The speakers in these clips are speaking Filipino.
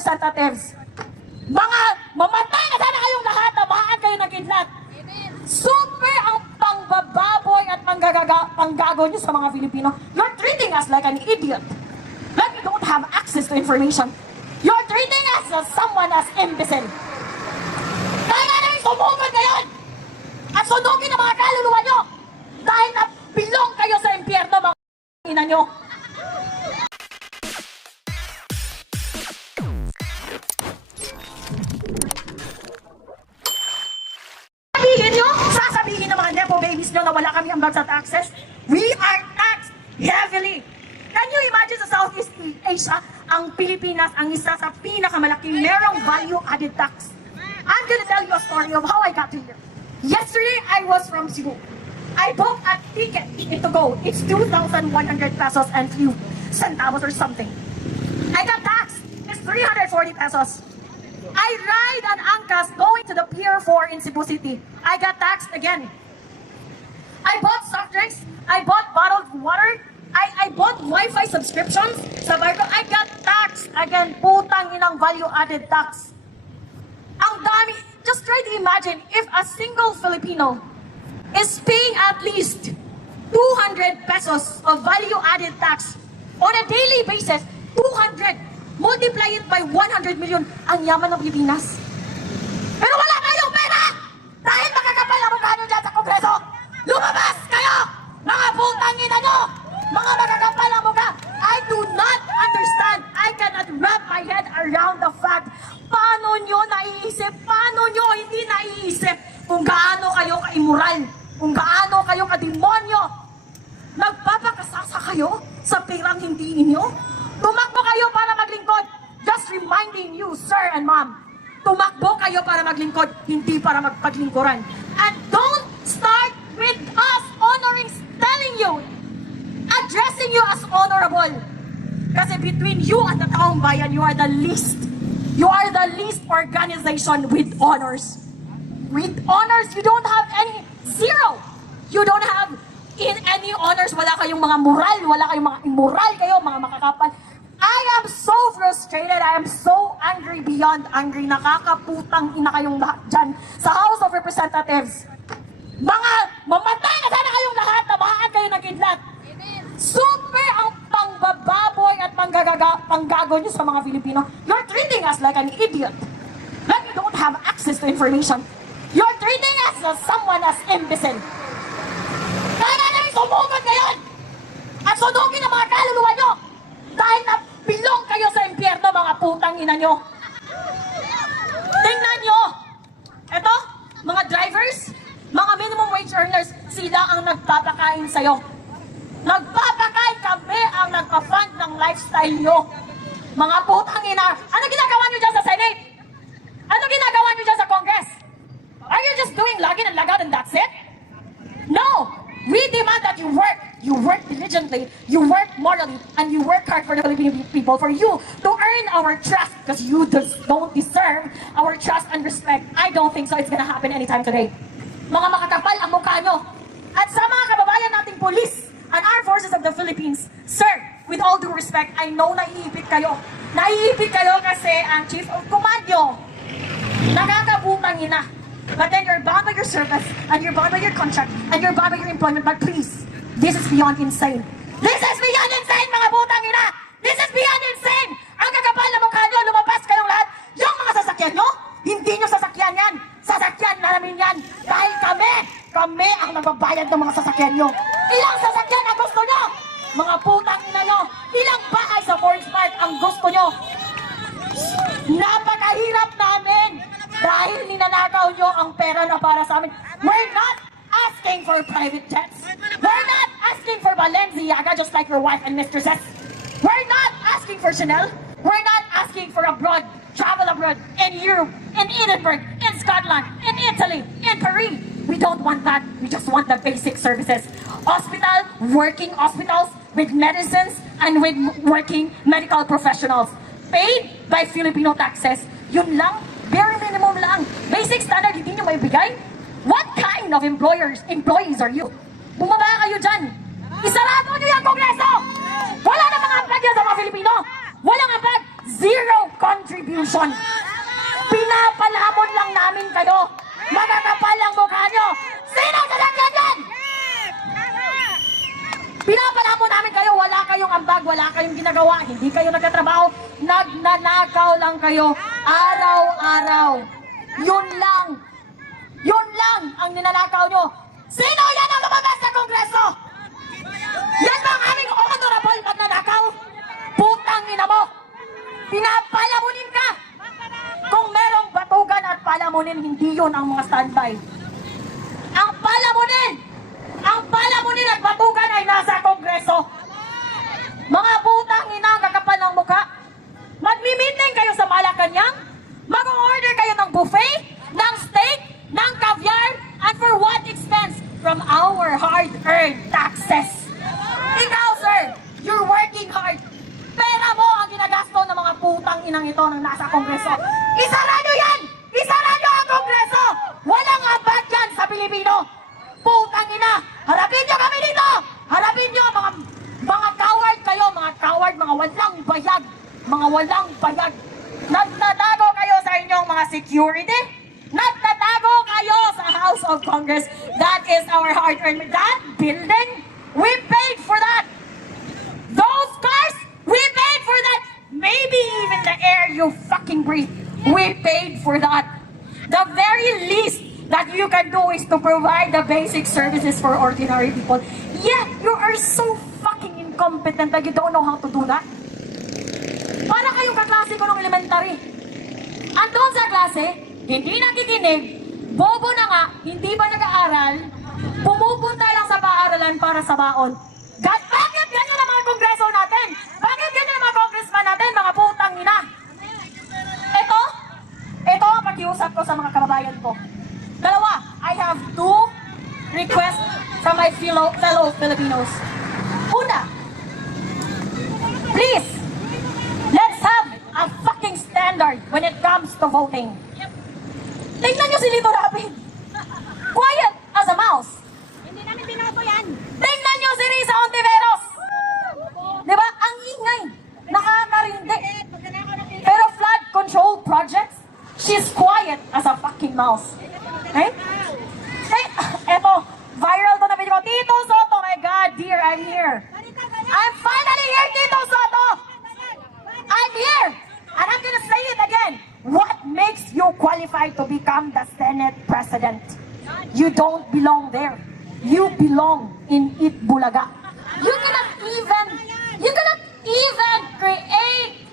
Representatives, mga mamatay na sana kayong lahat na bahaan kayo ng kidlat. Super ang pangbababoy at panggago nyo sa mga Filipino. You're treating us like an idiot. Like you don't have access to information. You're treating us as someone as imbecile. Kaya nga namin sumugod ngayon at sundugin ang mga kaluluwa nyo dahil nabilong kayo sa impyerno, mga ina nyo. Sasabihin ng mga nepo babies nyo na wala kami ambag sa taxes. We are taxed heavily. Can you imagine sa Southeast Asia, ang Pilipinas ang isa sa pinakamalaking merong value-added tax. I'm gonna tell you a story of how I got here. Yesterday, I was from Cebu. I booked a ticket to go. It's 2,100 pesos and few centavos or something. I got taxed. It's 340 pesos. I ride an Angkas going to the Pier 4 in Cebu City. I got taxed again. I bought soft drinks. I bought bottled water. I bought Wi-Fi subscriptions sa Barco. I got taxed again. Putang inang value-added tax. Ang dami. Just try to imagine if a single Filipino is paying at least 200 pesos of value-added tax on a daily basis. 200. Multiply it by 100 million. Ang yaman ng Pilipinas. Pero wala kayong pera! Dahil makakapal ang mukha nyo dyan sa Kongreso! Lumabas kayo! Mga putang ina nyo! Mga makakapal ang mukha! I do not understand. I cannot wrap my head around the fact. Paano nyo naiisip? Paano nyo hindi naiisip kung gaano kayo ka-immoral? Kung gaano kayo ka-demonyo? Nagpapakasasa kayo sa perang hindi inyo? Tumakbo kayo para maglingkod. Just reminding you, sir and ma'am. Tumakbo kayo para maglingkod, hindi para magpaglingkuran. And don't start with us honoring, telling you, addressing you as honorable. Kasi between you and the taong bayan, you are the least. You are the least organization with honors. With honors, you don't have any, zero. You don't have in any honors, wala kayong mga moral, wala kayong mga immoral kayo, mga makakapal. I am so frustrated, I am so angry beyond angry, nakakaputang ina kayong lahat dyan sa House of Representatives. Mga mamatay na sana kayong lahat na bahaan kayo ng kidlat. Super ang pangbababoy at panggago nyo sa mga Filipino. You're treating us like an idiot. Like you don't have access to information. You're treating us as someone as imbecile. Kaya nga namin sumugod ngayon at sundugin ang mga kaluluwa nyo dahil nabilong kayo sa impyerno, mga putang ina nyo. Tingnan nyo. Eto, mga drivers, mga minimum wage earners, sila ang nagpapakain sa'yo. Nagpapakain, kami ang nagpa-fund ng lifestyle nyo. Mga putang ina. Ano ginagawa nyo dyan sa Senate? Ano ginagawa nyo dyan sa Congress? Are you just doing login and log out and that's it? No! We demand that you work diligently, you work morally, and you work hard for the Filipino people, for you to earn our trust, because you just don't deserve our trust and respect. I don't think so it's gonna happen anytime today. Mga makakapal ang mukha nyo. At sa mga kababayan nating police and armed forces of the Philippines, sir, with all due respect, I know naiipit kayo. Naiipit kayo kasi ang chief of command nyo, nakakabutang ina. But then you're bound by your service, and you're bound by your contract, and you're bound by your employment. But please, this is beyond insane. This is beyond insane, mga butang ina! This is beyond insane! Ang kakapal na mukha nyo, lumabas kayong lahat. Yung mga sasakyan nyo, hindi nyo sasakyan yan. Sasakyan namin yan. Dahil kami ang nagbabayad ng mga sasakyan nyo. Ilang sasakyan ang gusto nyo? Mga putang ina nyo. Ilang bahay sa Forest Park ang gusto nyo? Napakahirap namin. Dahil ninanakaw nyo ang pera na para sa amin. We're not asking for private jets. We're not asking for Balenciaga just like your wife and mistresses. We're not asking for Chanel. We're not asking for abroad, travel abroad, in Europe, in Edinburgh, in Scotland, in Italy, in Paris. We don't want that. We just want the basic services. Hospital, working hospitals with medicines and with working medical professionals. Paid by Filipino taxes. Yun lang. Bare minimum lang. Basic standard, hindi nyo maibigay? What kind of employees are you? Bumaba kayo dyan. Isarado nyo yung Kongreso! Wala na mga ambag yan sa mga Filipino! Walang ambag! Zero country contribution. Pinapalamon lang namin kayo. Makakapal ang mukha nyo. Sino salagyan yan? Pinapalamon namin kayo. Wala kayong ambag, wala kayong ginagawa. Hindi kayo nagtatrabaho. Nagnanakaw lang kayo. Araw-araw. Yun lang. Yun lang ang ninanakaw nyo. Sino yan ang lumabas sa Kongreso? Yan ba ang aming honorable magnanakaw? Putang ina mo! Pinapalamunin ka! Kung merong batugan at palamunin, hindi yun ang mga standby. Ang palamunin at batugan ay nasa Kongreso. Mga putang ina ang kakapal ng mukha. Magmi-meeting kayo sa Malacanang? Mag-order kayo ng buffet, ng steak, ng caviar, and for what expense? From our hard-earned taxes. Ikaw, sir, you're working hard. Pera mo ang ginagasto ng mga putang inang ito nang nasa Kongreso. Isara nyo yan! Isara nyo ang Kongreso! Walang abad yan sa Pilipino! Putang ina! Harapin nyo kami dito! Harapin nyo mga coward kayo, mga coward, mga walang bayag. Mga walang bayag. Nagtatago kayo sa inyong mga security. Nagtatago kayo sa House of Congress. That is our hard-earned. That building, we paid for that. Those cars, we paid for that. Maybe even the air you fucking breathe, we paid for that. The very least that you can do is to provide the basic services for ordinary people. Yet, you are so fucking incompetent that you don't know how to do that. Para kayong kaklase ko ng elementary. Andun sa klase, hindi nakikinig, bobo na nga, hindi ba nag-aaral, pumupunta lang sa paaralan para sa baon. Bakit ganyan ang mga kongreso natin? Bakit ganyan ang mga congressman natin, mga putang ina? Ito ang pakiusap ko sa mga kababayan ko. Dalawa, I have two requests from my fellow Filipinos. Una, please, let's have a fucking standard when it comes to voting. Tingnan nyo si Lito Rapid. Quiet as a mouse. Hindi namin binoto yan. Tingnan nyo si Risa Ontiveros. Diba? Ang ingay. Nakakarindi. Pero flood control projects, she's quiet as a fucking mouse. Okay? Eto, viral to na video ko. Tito Soto, my God, dear, I'm here. I'm finally here, Tito Soto. I'm here. And I'm gonna say it again. What makes you qualified to become the Senate President? You don't belong there. You belong in Itbulaga. You cannot even create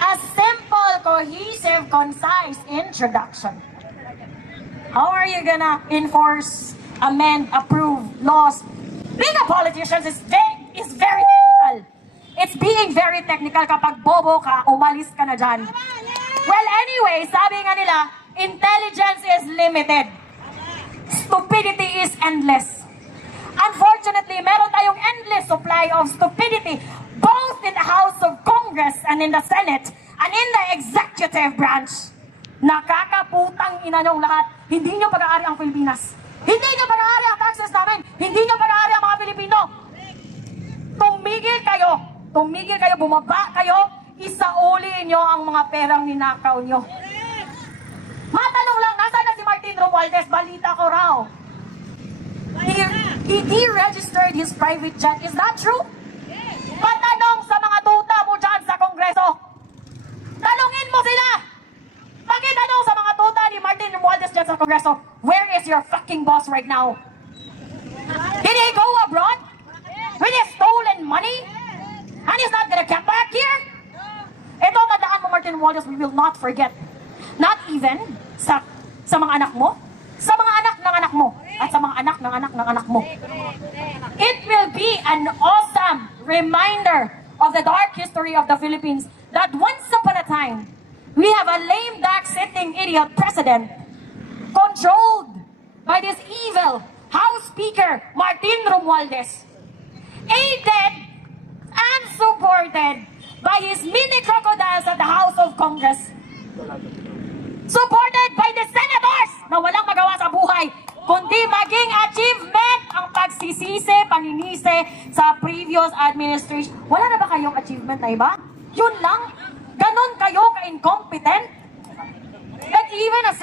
a simple, cohesive, concise introduction. How are you gonna enforce, amend, approve laws? Being a politician is very technical. It's being very technical. Kapag bobo ka, umalis ka na dyan. Well, anyway, sabi nga nila, intelligence is limited. Stupidity is endless. Unfortunately, meron tayong endless supply of stupidity both in the House of Congress and in the Senate and in the executive branch. Nakakaputang ina nyong lahat. Hindi nyo pag-aari ang Pilipinas. Hindi nyo pag-aari ang taxes namin. Hindi nyo pag-aari ang mga Pilipino. Tumigil kayo, bumaba kayo, isauli nyo ang mga perang ninakaw nyo. Matanong lang, nasaan na si Martin Romualdez? Balita ko raw. He deregistered his private jet. Is that true? Patanong sa mga tuta mo dyan sa Kongreso. Talungin mo sila. Pakitanong sa mga tuta ni Martin Romualdez dyan sa Kongreso, where is your fucking boss right now? Did he go abroad? With his stolen money? And he's not gonna get back here? Ito, tandaan mo, Martin Romualdez, we will not forget. Not even sa mga anak mo, sa mga anak ng anak mo, at sa mga anak ng anak ng anak mo. It will be an awesome reminder of the dark history of the Philippines that once upon a time, we have a lame duck sitting idiot president controlled by this evil House Speaker, Martin Romualdez, aided and supported by his mini crocodiles at the House of Congress, supported by the senators na walang magawa sa buhay, kundi maging achievement ang pagsisisi, paninisi sa previous administration. Wala na ba kayong achievement na iba? Yun lang? Ganon kayo ka-incompetent?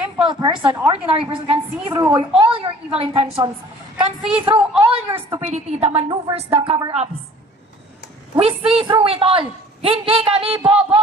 simple person, ordinary person can see through all your evil intentions, can see through all your stupidity, the maneuvers, the cover-ups. We see through it all. Hindi kami bobo!